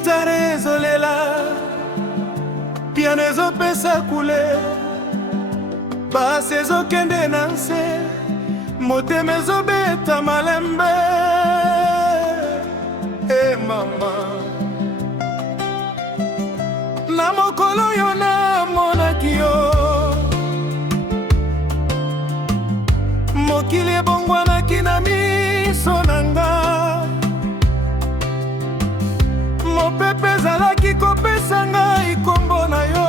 Gitare ezolela, piano ezopesa couleur, basse ezokende na nse, motema ezobeta malembe. Mama, na mokolo yo namonaki yo, mokili ebongwanaki na miso na nga, mopepe ezalaki kopesa ngai kombo na yo,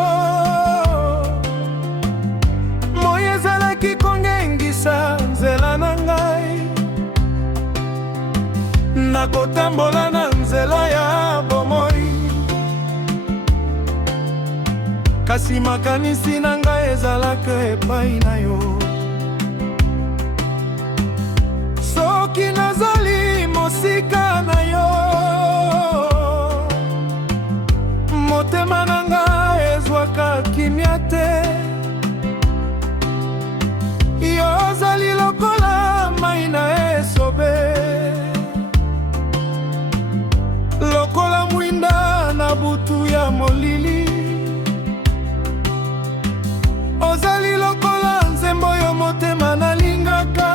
moyi ezalaki kongengisa nzela na ngai, nakotambola na nzela ya bomoi. Kasi makanisi na ngai ezalaka epai na yo. Soki nazali mosika na yo, motema na ngai ezwaka kimia te. Yo ozali lokola mai na esobe, lokola mwinda na butu ya molili. Ozali lokola nzembo yo motema nalingaka,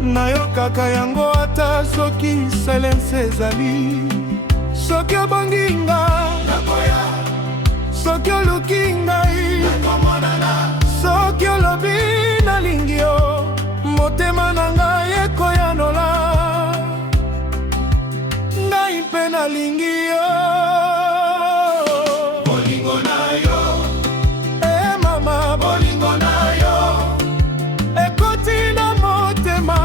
nayokaka yango ata soki silence ezali. Soki obongi nga nakoya, soki oluki ngai nakomonana, soki olobi nalingi yo, motema na ngai ekoyanola. Ngai mpe nalingi yo, bolingo na yo. Mama, bolingo na yo ekoti na motema,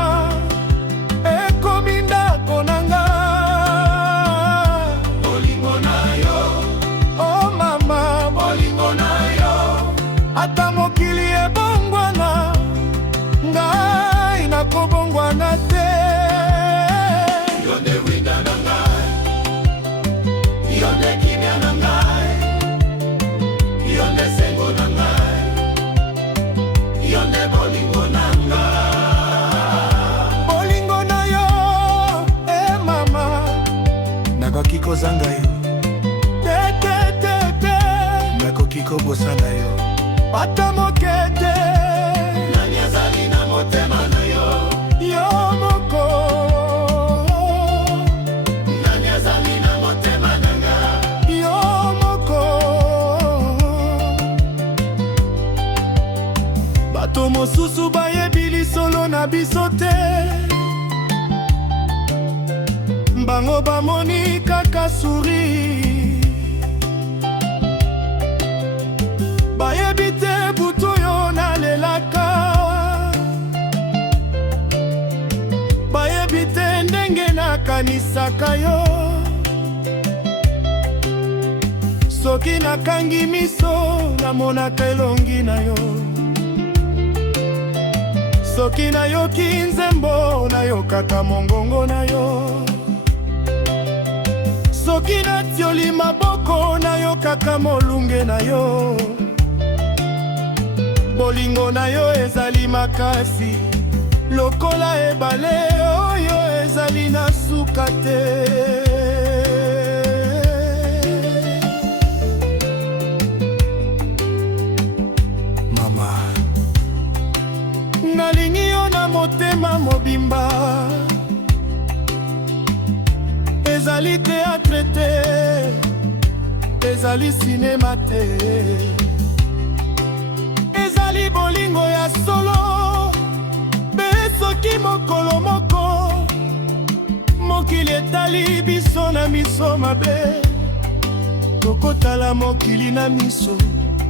ekomi ndako na nga. Bolingo na yo, oh mama, bolingo na yo. Ata mokili ebongwana, ngai nakobongwana te. Yo nde winda na ngai, yo nde kimia na ngai, yo nde sengo na ngai, yo nde bolingo na ngai. Bolingo na yo, mama, nakoki kozanga yo te, nakoki kobosana yo ata moke te. Nani azali na motema na yo, yo moko. Nani azali na motema na nga, yo moko. Bato mosusu bayebi lisolo na biso te, bango bamoni kaka suri. Bayebi te butu yo nalelaka, bayebi te ndenge nakanisaka yo. Soki nakangi miso namonaka elongi na yo, soki nayoki nzembo nayokaka mongongo na yo, soki natioli maboko nayokaka molunge na yo. Bolingo na yo ezali makasi, lokola ebale oyo ezali na suka te. Mama, nalingi yo na motema mobimba, ezali teatre te, ezali sinema te, ezali bolingo ya solo. Besoki mokolo moko mokili etali biso na miso mabe, tokotala mokili na miso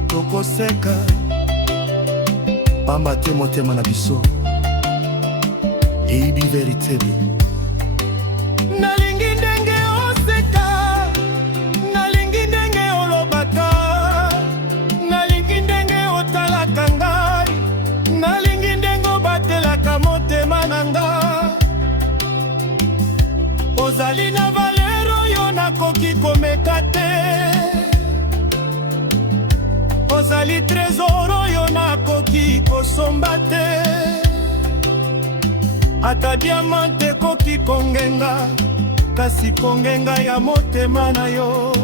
tokoseka, pamba te motema na biso eyibi veritable. Nalingi ndenge oseka, nalingi ndenge olobaka, nalingi ndenge otalaka ngai, nalingi ndenge obatelaka motema na nga. Ozali na valero yo nakoki komeka te, ozali trésor oyo nakoki kosomba te. Ata diamante koki kongenga, kasi kongenga ya motema na yo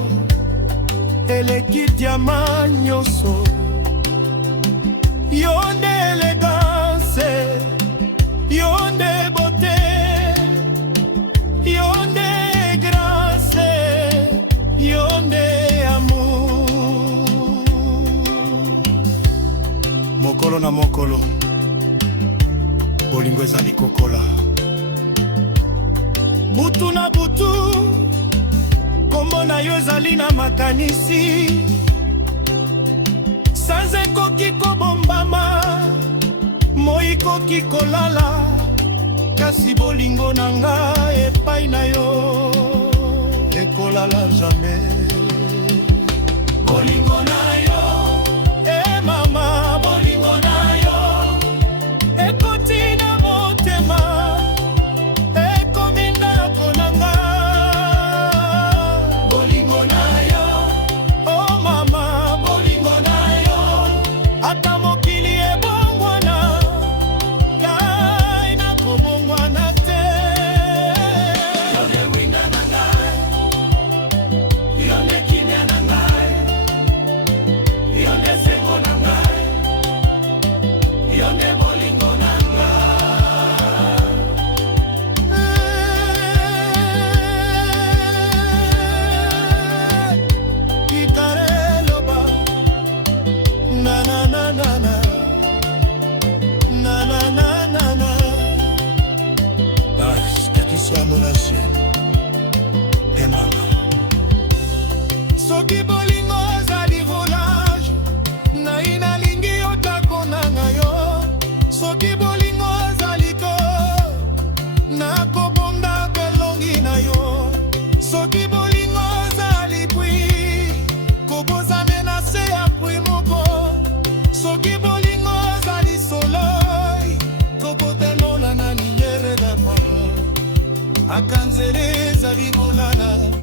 eleki diama nyonso. Yo nde elegance, yo nde beauté, yo nde grâce, yo nde amour. Mokolo na mokolo bolingo ezali kokola, butu na butu kombo na yo ezali na makanisi. Sanza ekoki kobombama, moi ekoki kolala, kasi bolingo na nga epai na yo ekolala jamais. Bolingo na yo, mama, bolingo na yo ekoti na motema, ekomi ndako na nga. Bolingo na yo, oh mama, bolingo na yo ata mokili ebongwana, ngai nakobongwana te. Yo nde winda na ngai, yo nde kimia na ngai, yo nde sengo na ngai, yo nde bolingo na ngai. Kikareloba na na na na na na na na na na. Takisa monase e mama, soki bolingo ezali volage ngai nalingi otako na ngai yo. Soki bolingo ezali ko nakobonga kelongi na yo. Soki bolingo ezali pwi kobozame na se ya pwi moko. Soki bolingo ezali soloi kokotelola na niyere dama akanzele ezali molala.